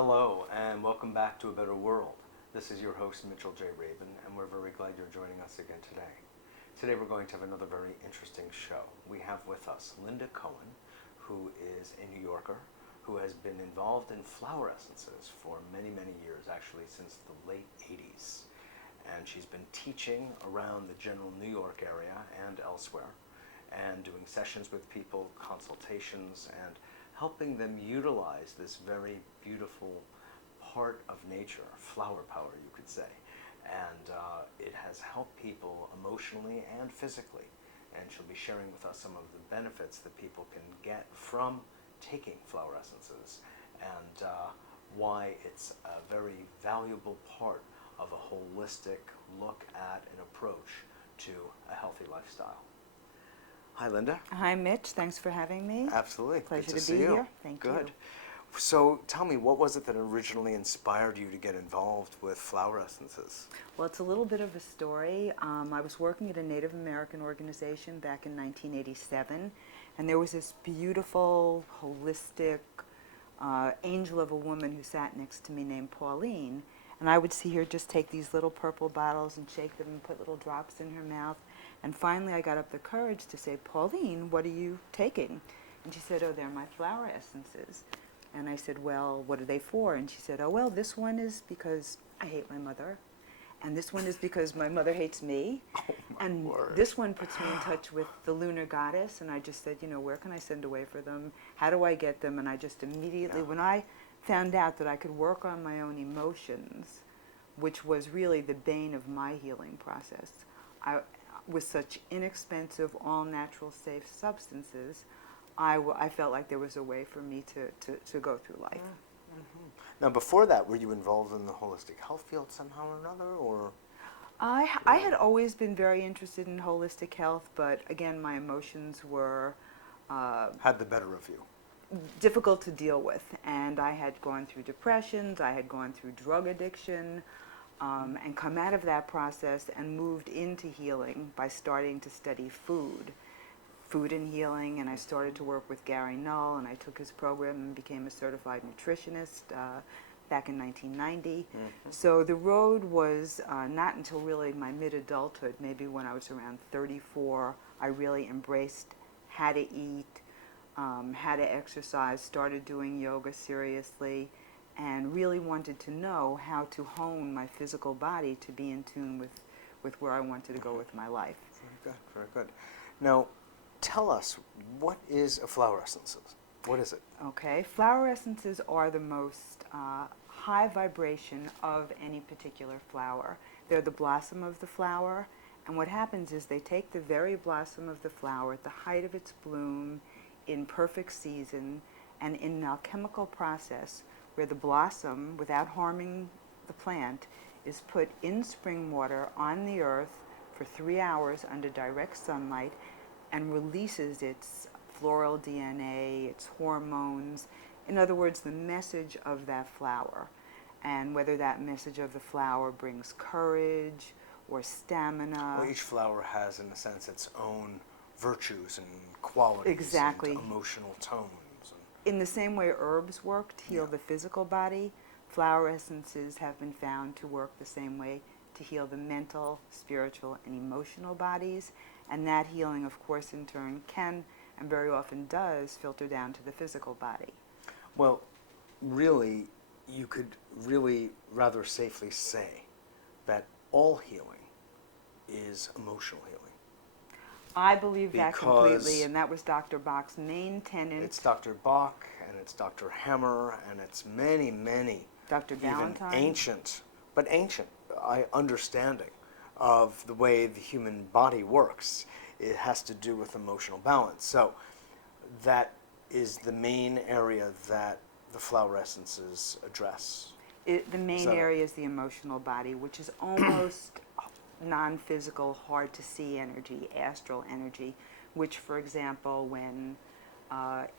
Hello, and welcome back to A Better World. This is your host, Mitchell J. Rabin, and we're very glad you're joining us again today. Today we're going to have another very interesting show. We have with us Linda Cohen, who is a New Yorker, who has been involved in flower essences for many, many years, actually since the late 80s. And she's been teaching around the general New York area and elsewhere, and doing sessions with people, consultations, and helping them utilize this very beautiful part of nature, flower power, you could say. And it has helped people emotionally and physically. And she'll be sharing with us some of the benefits that people can get from taking flower essences, and why it's a very valuable part of a holistic look at and approach to a healthy lifestyle. Hi, Linda. Hi, Mitch. Thanks for having me. Absolutely. Pleasure Good to to be see you. here. Thank you. Good. So tell me, what was it that originally inspired you to get involved with flower essences? Well, it's a little bit of a story. I was working at a Native American organization back in 1987, and there was this beautiful, holistic angel of a woman who sat next to me named Pauline, and I would see her just take these little purple bottles and shake them and put little drops in her mouth. And finally I got up the courage to say, Pauline, what are you taking? And she said, oh, they're my flower essences. And I said, well, what are they for? And she said, oh, well, this one is because I hate my mother. And this one is because my mother hates me. Oh, my and word. This one puts me in touch with the lunar goddess. And I just said, where can I send away for them? How do I get them? And I just immediately, when I found out that I could work on my own emotions, which was really the bane of my healing process, with such inexpensive, all-natural, safe substances, I felt like there was a way for me to go through life. Mm-hmm. Now, before that, were you involved in the holistic health field somehow or another, or? I had always been very interested in holistic health, but again, my emotions were Had the better of you. difficult to deal with, and I had gone through depressions, I had gone through drug addiction, and come out of that process and moved into healing by starting to study food and healing, and I started to work with Gary Null, and I took his program and became a certified nutritionist back in 1990. Mm-hmm. So the road was not until really my mid-adulthood, maybe when I was around 34, I really embraced how to eat, how to exercise, started doing yoga seriously, and really wanted to know how to hone my physical body to be in tune with where I wanted to go with my life. Very good, very good. Now, tell us, what is a flower essence? What is it? Okay, flower essences are the most high vibration of any particular flower. They're the blossom of the flower, and what happens is they take the very blossom of the flower at the height of its bloom, in perfect season, and in an alchemical process where the blossom, without harming the plant, is put in spring water on the earth for 3 hours under direct sunlight and releases its floral DNA, its hormones, in other words, the message of that flower. And whether that message of the flower brings courage or stamina. Well, each flower has, in a sense, its own virtues and qualities. Exactly. And emotional tones. In the same way herbs work to heal the physical body, flower essences have been found to work the same way to heal the mental, spiritual, and emotional bodies. And that healing, of course, in turn can, and very often does, filter down to the physical body. Well, really, you could really rather safely say that all healing is emotional healing. I believe that Because completely, and that was Dr. Bach's main tenet. It's Dr. Bach, and it's Dr. Hammer, and it's many, many, Dr. even Ballantyne. ancient understanding of the way the human body works. It has to do with emotional balance. So that is the main area that the flower essences address. The main area is the emotional body, which is almost non-physical, hard to see energy, astral energy, which, for example, when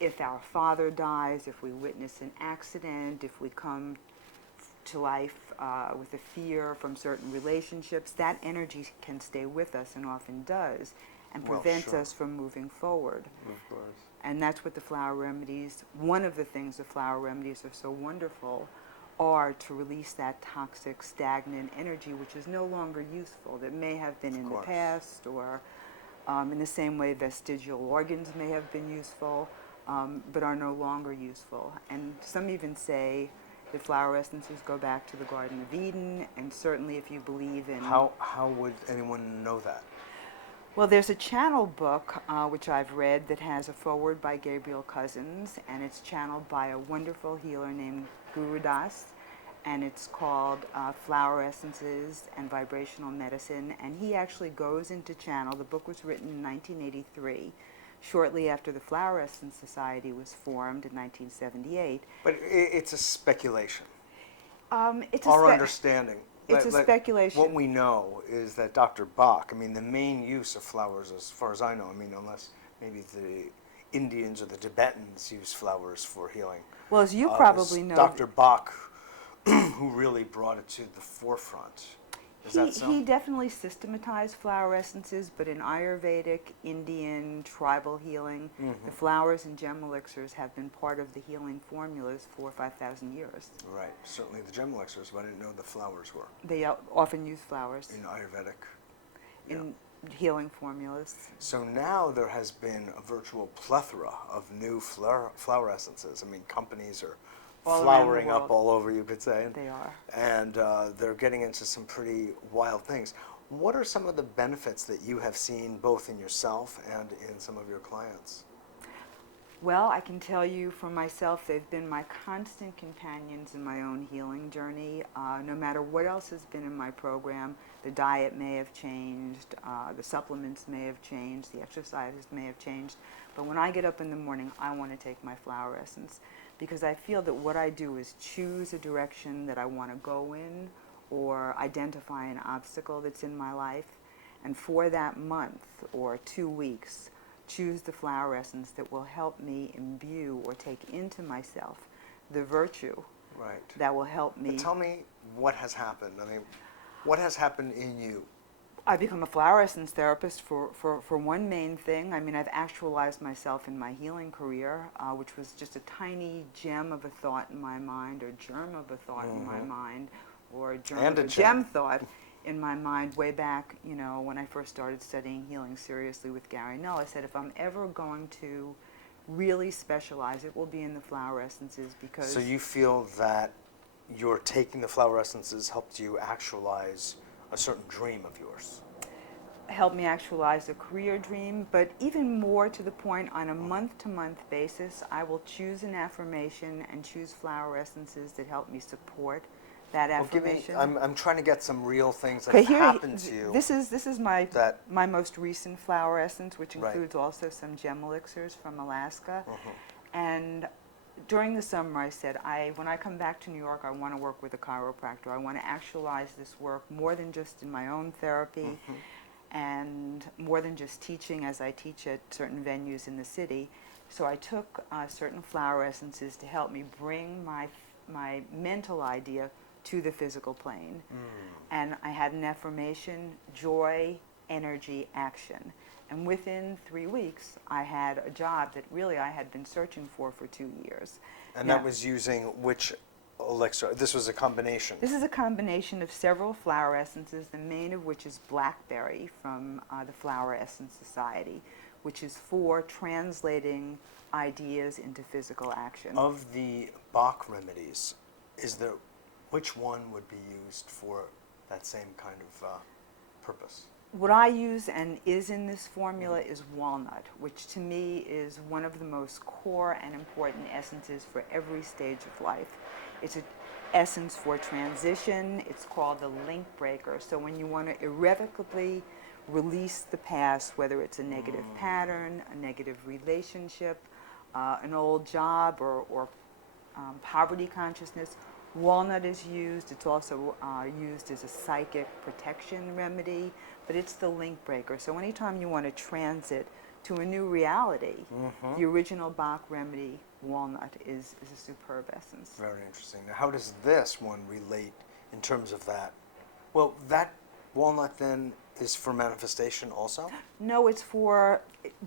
if our father dies, if we witness an accident, if we come to life with a fear from certain relationships, that energy can stay with us and often does, and prevents us from moving forward. Of course. And that's what the flower remedies, one of the things the flower remedies are so wonderful are to release that toxic, stagnant energy, which is no longer useful, that may have been in the past, or in the same way vestigial organs may have been useful, but are no longer useful. And some even say that flower essences go back to the Garden of Eden, and certainly if you believe in... How would anyone know that? Well, there's a channel book, which I've read, that has a foreword by Gabriel Cousins, and it's channeled by a wonderful healer named Guru Das, and it's called Flower Essences and Vibrational Medicine, and he actually goes into channel. The book was written in 1983, shortly after the Flower Essence Society was formed in 1978. But it's a speculation. It's Our understanding. It's a speculation. What we know is that Dr. Bach, I mean, the main use of flowers, as far as I know, I mean, unless maybe the Indians or the Tibetans use flowers for healing. Well, as you probably know, Dr. Bach, who really brought it to the forefront. Is that so? He definitely systematized flower essences, but in Ayurvedic, Indian, tribal healing, the flowers and gem elixirs have been part of the healing formulas for 5,000 years. Right, certainly the gem elixirs, but I didn't know the flowers were. They often use flowers. In Ayurvedic. In healing formulas. So now there has been a virtual plethora of new flower essences. I mean, companies are flowering up all over, you could say. They are. And they're getting into some pretty wild things. What are some of the benefits that you have seen both in yourself and in some of your clients? Well, I can tell you for myself, they've been my constant companions in my own healing journey. No matter what else has been in my program, the diet may have changed, the supplements may have changed, the exercises may have changed. But when I get up in the morning, I want to take my flower essence, because I feel that what I do is choose a direction that I want to go in, or identify an obstacle that's in my life, and for that month or 2 weeks, choose the flower essence that will help me imbue or take into myself the virtue that will help me. But tell me what has happened. I mean, what has happened in you? I've become a flower essence therapist for one main thing. I mean, I've actualized myself in my healing career, which was just a tiny gem of a thought in my mind, or germ of a thought in my mind, or germ of a gem thought in my mind way back, you know, when I first started studying healing seriously with Gary Null. I said, if I'm ever going to really specialize, it will be in the flower essences, because... So you feel that your taking the flower essences helped you actualize a certain dream of yours? Helped me actualize a career dream, but even more to the point, on a month-to-month basis, I will choose an affirmation and choose flower essences that help me support that affirmation. I'm trying to get some real things that have happened to you. This is my most recent flower essence, which includes also some gem elixirs from Alaska. And during the summer, I said, when I come back to New York, I want to work with a chiropractor. I want to actualize this work more than just in my own therapy, and more than just teaching, as I teach at certain venues in the city. So I took certain flower essences to help me bring my mental idea to the physical plane. And I had an affirmation: joy, energy, action. And within 3 weeks, I had a job that really I had been searching for 2 years. And that was using which elixir? This was a combination? This is a combination of several flower essences, the main of which is blackberry from the Flower Essence Society, which is for translating ideas into physical action. Of the Bach remedies, which one would be used for that same kind of purpose? What I use and is in this formula is walnut, which to me is one of the most core and important essences for every stage of life. It's an essence for transition. It's called the link breaker. So when you want to irrevocably release the past, whether it's a negative pattern, a negative relationship, an old job, or poverty consciousness, walnut is used. It's also used as a psychic protection remedy, but it's the link breaker. So anytime you want to transit to a new reality, the original Bach remedy, walnut, is a superb essence. Very interesting. Now, how does this one relate in terms of that? Well, that walnut then is for manifestation also? No, it's for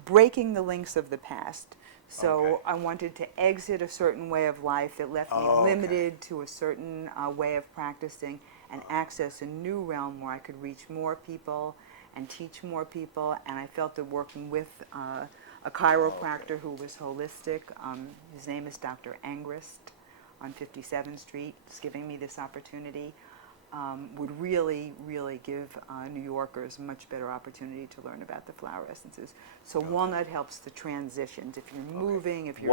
breaking the links of the past. So Okay. I wanted to exit a certain way of life that left me Oh, okay. limited to a certain way of practicing and access a new realm where I could reach more people and teach more people. And I felt that working with a chiropractor who was holistic, his name is Dr. Angrist on 57th Street, is giving me this opportunity, would really, really give New Yorkers a much better opportunity to learn about the flower essences. So walnut helps the transitions. If you're moving, if you're...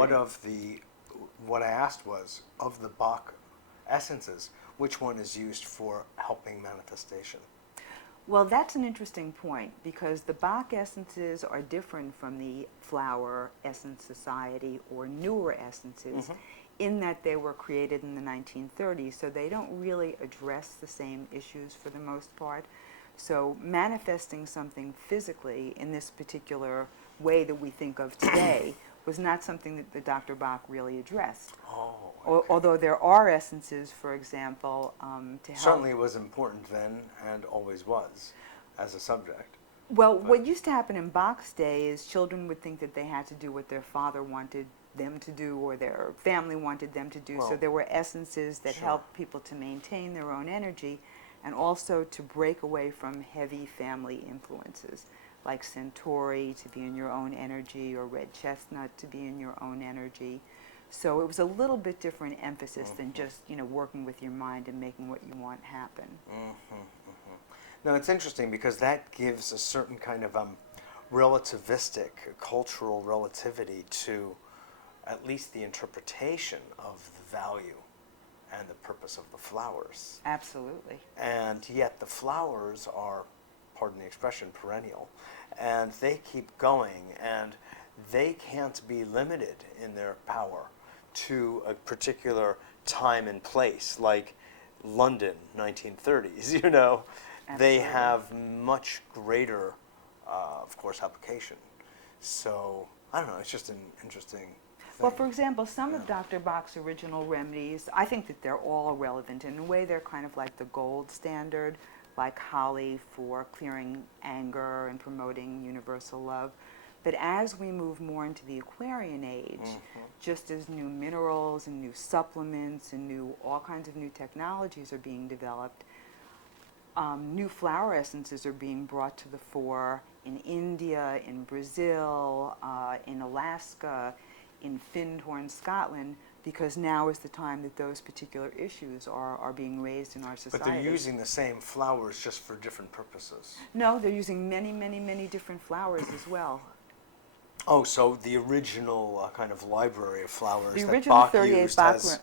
What I asked was, of the Bach essences, which one is used for helping manifestation? Well, that's an interesting point, because the Bach essences are different from the Flower Essence Society or newer essences in that they were created in the 1930s, so they don't really address the same issues for the most part. So manifesting something physically in this particular way that we think of today was not something that the Dr. Bach really addressed. Oh, okay. Although there are essences, for example, to help... Certainly it was important then and always was as a subject. Well, what used to happen in Bach's day is children would think that they had to do what their father wanted them to do or their family wanted them to do. So Well, there were essences that sure. helped people to maintain their own energy and also to break away from heavy family influences like Centauri to be in your own energy or red chestnut to be in your own energy. So it was a little bit different emphasis than just, working with your mind and making what you want happen. Now it's interesting because that gives a certain kind of relativistic, cultural relativity to at least the interpretation of the value and the purpose of the flowers. Absolutely. And yet the flowers are, pardon the expression, perennial, and they keep going, and they can't be limited in their power to a particular time and place, like London, 1930s, They Absolutely. have much greater, of course, application. So, I don't know, it's just an interesting thing. Well, for example, some of Dr. Bach's original remedies, I think that they're all relevant. In a way, they're kind of like the gold standard, like holly for clearing anger and promoting universal love. But as we move more into the Aquarian age, just as new minerals and new supplements and all kinds of new technologies are being developed, new flower essences are being brought to the fore in India, in Brazil, in Alaska, in Findhorn, Scotland, because now is the time that those particular issues are being raised in our society. But they're using the same flowers just for different purposes. No, they're using many, many, many different flowers as well. Oh, so the original kind of library of flowers The that original Bach 38 used Bach has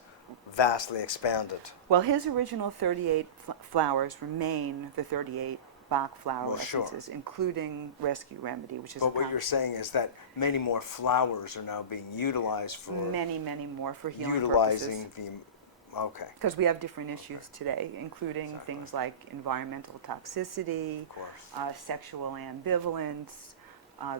vastly expanded. Well, his original 38 flowers remain the 38 Bach flower Well, sure. essences, including Rescue Remedy, which is But what you're saying is that many more flowers are now being utilized for many, many more for healing utilizing purposes. okay, Because we have different issues today, including things like environmental toxicity, of course. sexual ambivalence,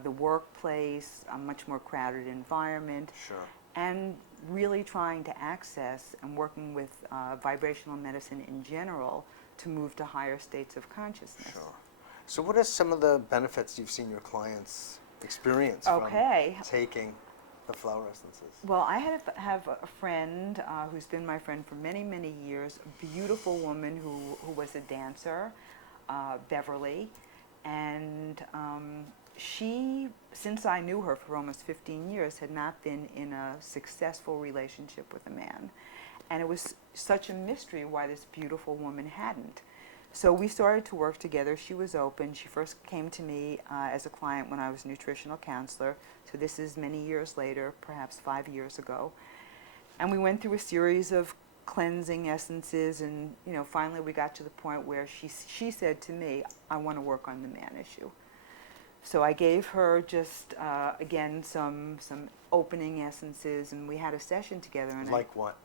the workplace, a much more crowded environment, Sure. and really trying to access and working with vibrational medicine in general to move to higher states of consciousness. Sure. So what are some of the benefits you've seen your clients experience from taking the flower essences? Well, I have a friend who's been my friend for many, many years, a beautiful woman who was a dancer, Beverly, and she, since I knew her for almost 15 years, had not been in a successful relationship with a man. And it was such a mystery why this beautiful woman hadn't. So we started to work together. She was open. She first came to me as a client when I was a nutritional counselor. So this is many years later, perhaps 5 years ago. And we went through a series of cleansing essences, and finally we got to the point where she said to me, I want to work on the man issue. So I gave her just, again, some opening essences, and we had a session together. And like what?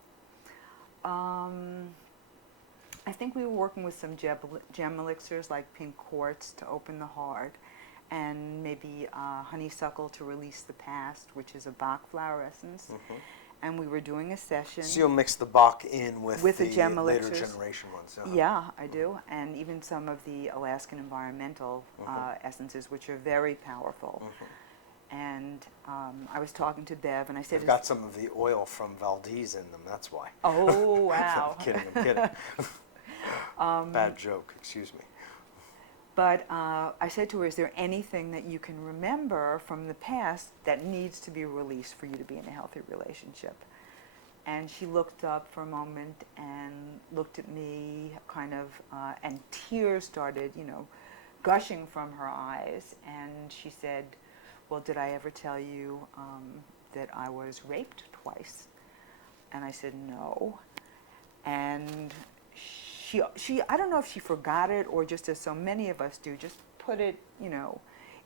I think we were working with some gem elixirs like pink quartz to open the heart, and maybe honeysuckle to release the past, which is a Bach flower essence. And we were doing a session. So you'll mix the Bach in with the gem later elixirs. generation ones. Yeah, I do, and even some of the Alaskan environmental essences, which are very powerful. And I was talking to Bev, and I said, They've got some of the oil from Valdez in them, that's why. "Oh, wow." I'm kidding. Bad joke, excuse me. But I said to her, is there anything that you can remember from the past that needs to be released for you to be in a healthy relationship? And she looked up for a moment and looked at me kind of, and tears started, gushing from her eyes. And she said, well, did I ever tell you that I was raped twice? And I said, no. And she, I don't know if she forgot it or just as so many of us do, just put it,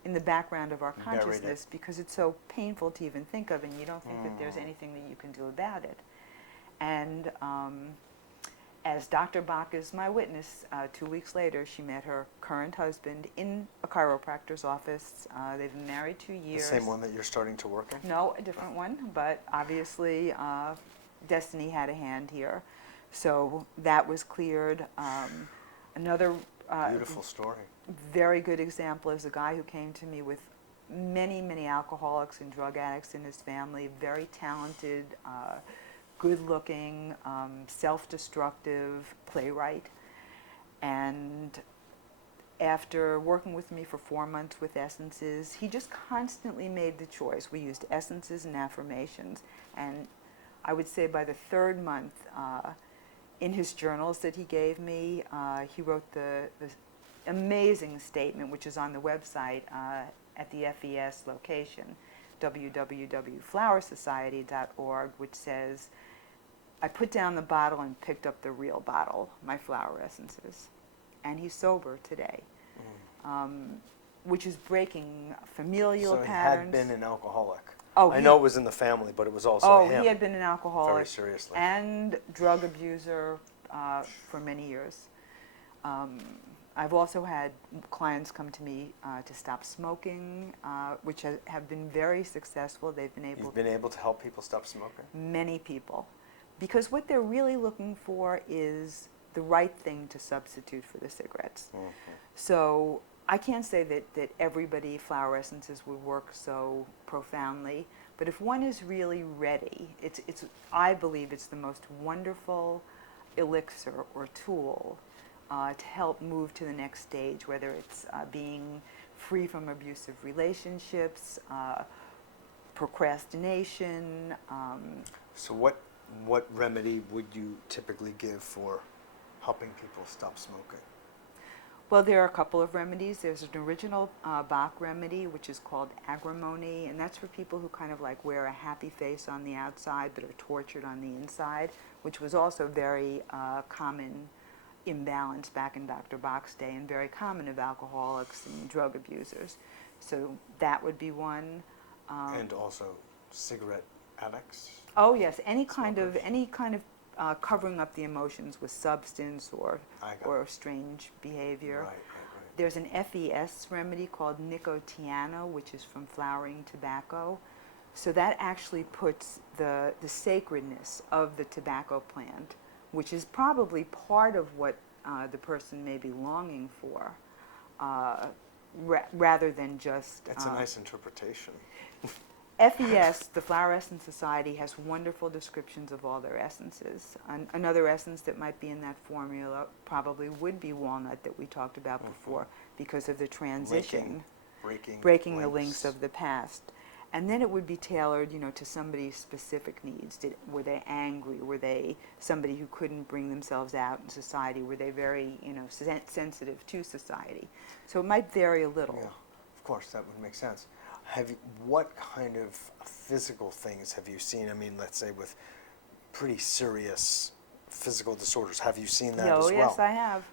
in the background of our consciousness because it's so painful to even think of, and you don't think that there's anything that you can do about it. And as Dr. Bach is my witness, 2 weeks later, she met her current husband in a chiropractor's office. They've been married 2 years. The same one that you're starting to work in? No, a different one, but obviously destiny had a hand here. So that was cleared. Another beautiful story. Very good example is a guy who came to me with many, many alcoholics and drug addicts in his family, very talented, good-looking, self-destructive playwright. And after working with me for 4 months with essences, he just constantly made the choice. We used essences and affirmations. And I would say by the 3rd month, in his journals that he gave me, he wrote the amazing statement, which is on the website at the FES location, www.flowersociety.org, which says, I put down the bottle and picked up the real bottle, my flower essences. And he's sober today, which is breaking familial patterns. So he had been an alcoholic. Oh, I know it was in the family, but it was also him. He had been an alcoholic. Very seriously. And drug abuser for many years. I've also had clients come to me to stop smoking, which have been very successful. They've been able. You've been able to help people stop smoking? Many people. Because what they're really looking for is the right thing to substitute for the cigarettes. Mm-hmm. So I can't say that everybody, flower essences would work so profoundly, but if one is really ready, I believe it's the most wonderful elixir or tool to help move to the next stage, whether it's being free from abusive relationships, procrastination. So what remedy would you typically give for helping people stop smoking? Well, there are a couple of remedies. There's an original Bach remedy, which is called agrimony, and that's for people who kind of like wear a happy face on the outside but are tortured on the inside, which was also very common imbalance back in Dr. Bach's day and very common of alcoholics and drug abusers. So that would be one. And also cigarette addicts? Oh yes, any kind of covering up the emotions with substance or strange behavior. Right. There's an FES remedy called nicotiana, which is from flowering tobacco. So that actually puts the sacredness of the tobacco plant, which is probably part of what the person may be longing for, rather than just... That's a nice interpretation. FES, the Flower Essence Society, has wonderful descriptions of all their essences. Another essence that might be in that formula probably would be walnut that we talked about before because of the transition, breaking the links of the past. And then it would be tailored, to somebody's specific needs. Were they angry? Were they somebody who couldn't bring themselves out in society? Were they very, sensitive to society? So it might vary a little. Yeah, of course, that would make sense. What kind of physical things have you seen? I mean, let's say with pretty serious physical disorders. Have you seen that as well? Yes, I have.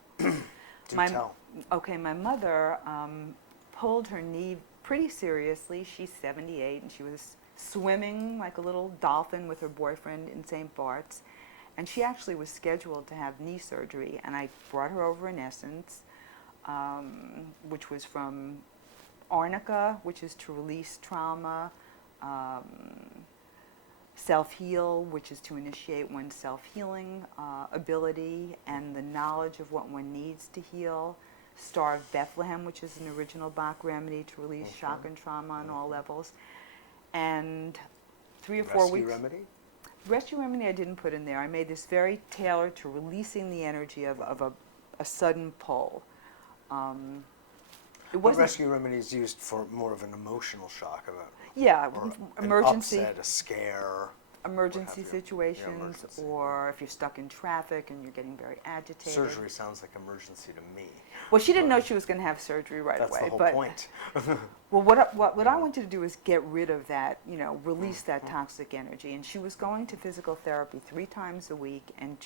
Tell. Okay, my mother pulled her knee pretty seriously. She's 78, and she was swimming like a little dolphin with her boyfriend in St. Bart's. And she actually was scheduled to have knee surgery, and I brought her over an essence, which was from arnica, which is to release trauma, self-heal, which is to initiate one's self-healing ability and the knowledge of what one needs to heal. Star of Bethlehem, which is an original Bach remedy to release shock and trauma on all levels. And 3 or 4 Rescue weeks. remedy? Rescue remedy I didn't put in there. I made this very tailored to releasing the energy of a sudden pull. It But wasn't, rescue remedy is used for more of an emotional shock, yeah, or emergency. an upset, a scare. Emergency What have you. situations, Yeah, emergency. or if you're stuck in traffic and you're getting very agitated. Surgery sounds like emergency to me. Well, she didn't know she was going to have surgery right That's away. the whole but point. Well, what I wanted to do is get rid of that, release that toxic energy. And she was going to physical therapy 3 times a week, and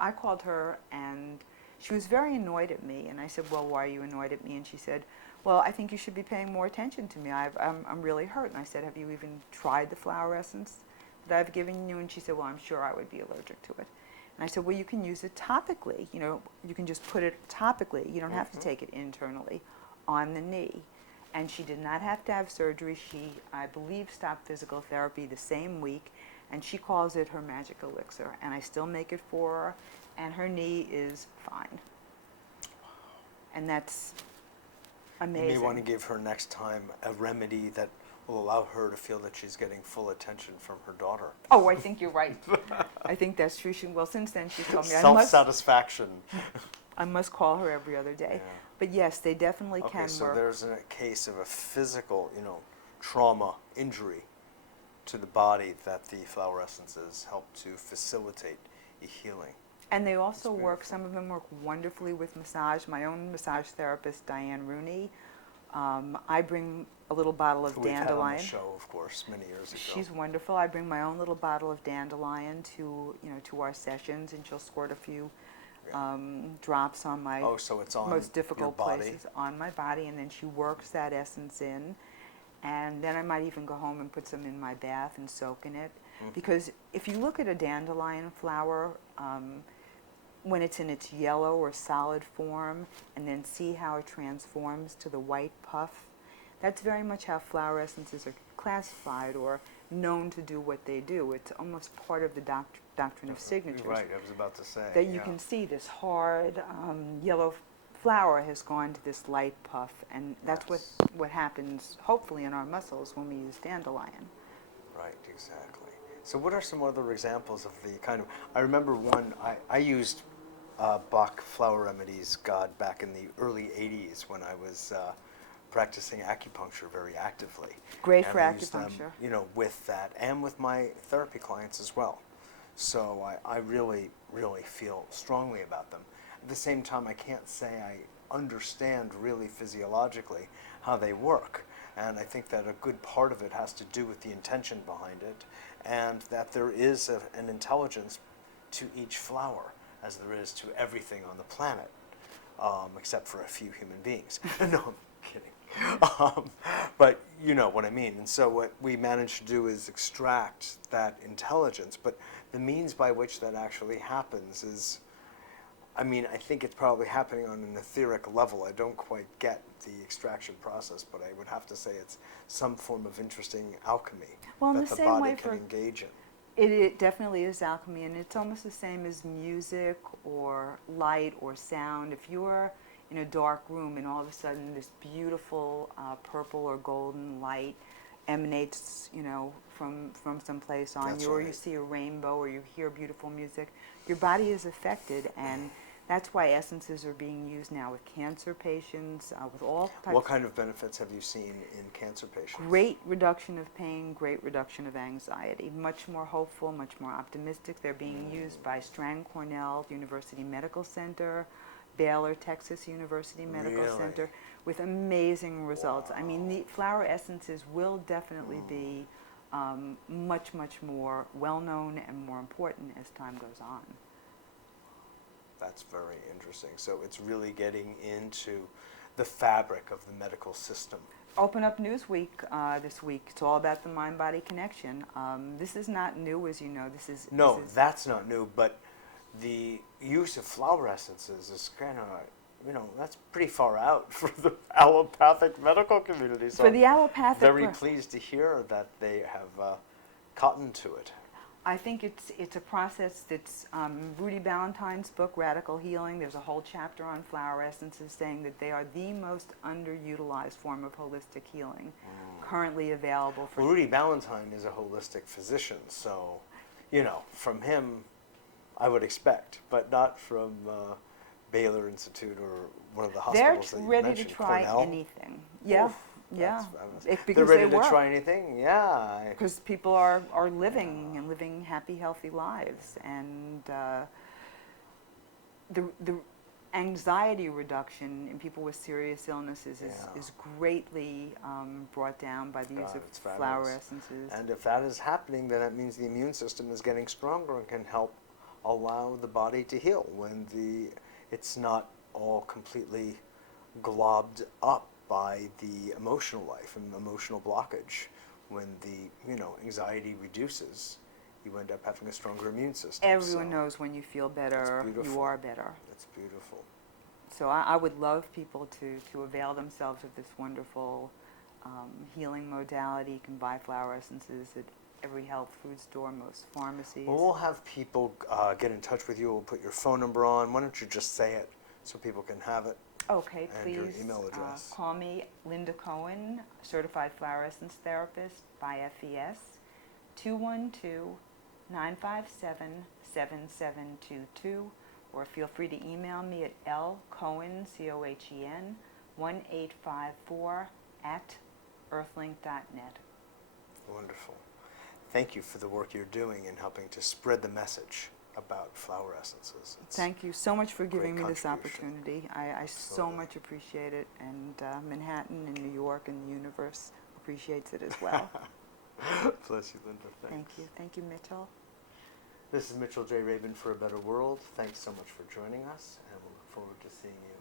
I called her, and she was very annoyed at me. And I said, well, why are you annoyed at me? And she said, well, I think you should be paying more attention to me. I'm really hurt. And I said, have you even tried the flower essence that I've given you? And she said, well, I'm sure I would be allergic to it. And I said, well, you can use it topically. You can just put it topically. You don't have to take it internally on the knee. And she did not have to have surgery. She, I believe, stopped physical therapy the same week, and she calls it her magic elixir. And I still make it for her, and her knee is fine. And that's amazing. You may want to give her next time a remedy that will allow her to feel that she's getting full attention from her daughter. Oh, I think you're right. I think that's true. Well, since then she's told me Self-satisfaction. I must call her every other day. Yeah. But yes, they definitely can Okay, so work. there's a case of a physical, trauma, injury to the body that the flower essences help to facilitate a healing. And they also That's work, beautiful. some of them work wonderfully with massage. My own massage therapist, Diane Rooney, I bring a little bottle of We've had on dandelion. the show, of course, many years ago. She's wonderful. I bring my own little bottle of dandelion to our sessions, and she'll squirt a few drops on my so it's on most difficult your body. places on my body, and then she works that essence in. And then I might even go home and put some in my bath and soak in it. Because if you look at a dandelion flower, when it's in its yellow or solid form, and then see how it transforms to the white puff, that's very much how flower essences are classified or known to do what they do. It's almost part of the doctrine of signatures. Right, I was about to say. That you can see this hard yellow flower has gone to this light puff, and that's what happens, hopefully, in our muscles when we use dandelion. Right, exactly. So what are some other examples of the kind of, I remember one, I used Bach flower remedies, back in the early 80s when I was practicing acupuncture very actively. Great And for I used acupuncture. them, with that, and with my therapy clients as well. So I really, really feel strongly about them. At the same time, I can't say I understand really physiologically how they work. And I think that a good part of it has to do with the intention behind it, and that there is an intelligence to each flower, as there is to everything on the planet, except for a few human beings. No, I'm kidding. But you know what I mean. And so what we manage to do is extract that intelligence, but the means by which that actually happens is, I think it's probably happening on an etheric level. I don't quite get the extraction process, but I would have to say it's some form of interesting alchemy Well, in that the the same body way can for engage in. it definitely is alchemy, and it's almost the same as music or light or sound. If you're in a dark room and all of a sudden this beautiful purple or golden light emanates, from someplace on That's you, or you right. see a rainbow, or you hear beautiful music, your body is affected, and that's why essences are being used now with cancer patients, with all types. What kind of benefits have you seen in cancer patients? Great reduction of pain, great reduction of anxiety, much more hopeful, much more optimistic. They're being used by Strang Cornell University Medical Center, Baylor, Texas University Medical Really? Center, with amazing results. Wow. I mean, the flower essences will definitely be much, much more well-known and more important as time goes on. That's very interesting. So it's really getting into the fabric of the medical system. Open Up Newsweek this week. It's all about the mind-body connection. This is not new, as you know. No, that's not new, but the use of flower essences is kind of, that's pretty far out for the allopathic medical community. So for the allopathic. I'm very pleased to hear that they have cottoned to it. I think it's a process that's Rudy Ballantyne's book, Radical Healing. There's a whole chapter on flower essences saying that they are the most underutilized form of holistic healing currently available for. Well, Rudy Ballantyne is a holistic physician, so, from him, I would expect, but not from Baylor Institute or one of the hospitals that you They're ready mentioned. to try Cornell? anything. Yeah. Oof, Yeah, they're because ready they to work. try anything. Yeah. Because people are living and living happy, healthy lives, and the anxiety reduction in people with serious illnesses is greatly brought down by the use of It's fabulous. flower essences. And if that is happening, then that means the immune system is getting stronger and can help allow the body to heal when it's not all completely globbed up by the emotional life and emotional blockage. When the anxiety reduces, you end up having a stronger immune system. Everyone knows when you feel better, you are better. That's beautiful. So I would love people to avail themselves of this wonderful healing modality. You can buy flower essences at every health food store, most pharmacies. Well, we'll have people get in touch with you. We'll put your phone number on. Why don't you just say it so people can have it? Okay, And please your email address. call me Linda Cohen, Certified Flower Essence Therapist by FES, 212-957-7722, or feel free to email me at lcohen, Cohen, 1854 @earthlink.net. Wonderful. Thank you for the work you're doing in helping to spread the message about flower essences. Thank you so much for giving me this contribution. opportunity. I so much appreciate it, and Manhattan and New York and the universe appreciates it as well. Bless you, Linda. Thanks. Thank you. Thank you, Mitchell. This is Mitchell J. Rabin for A Better World. Thanks so much for joining us, and we'll look forward to seeing you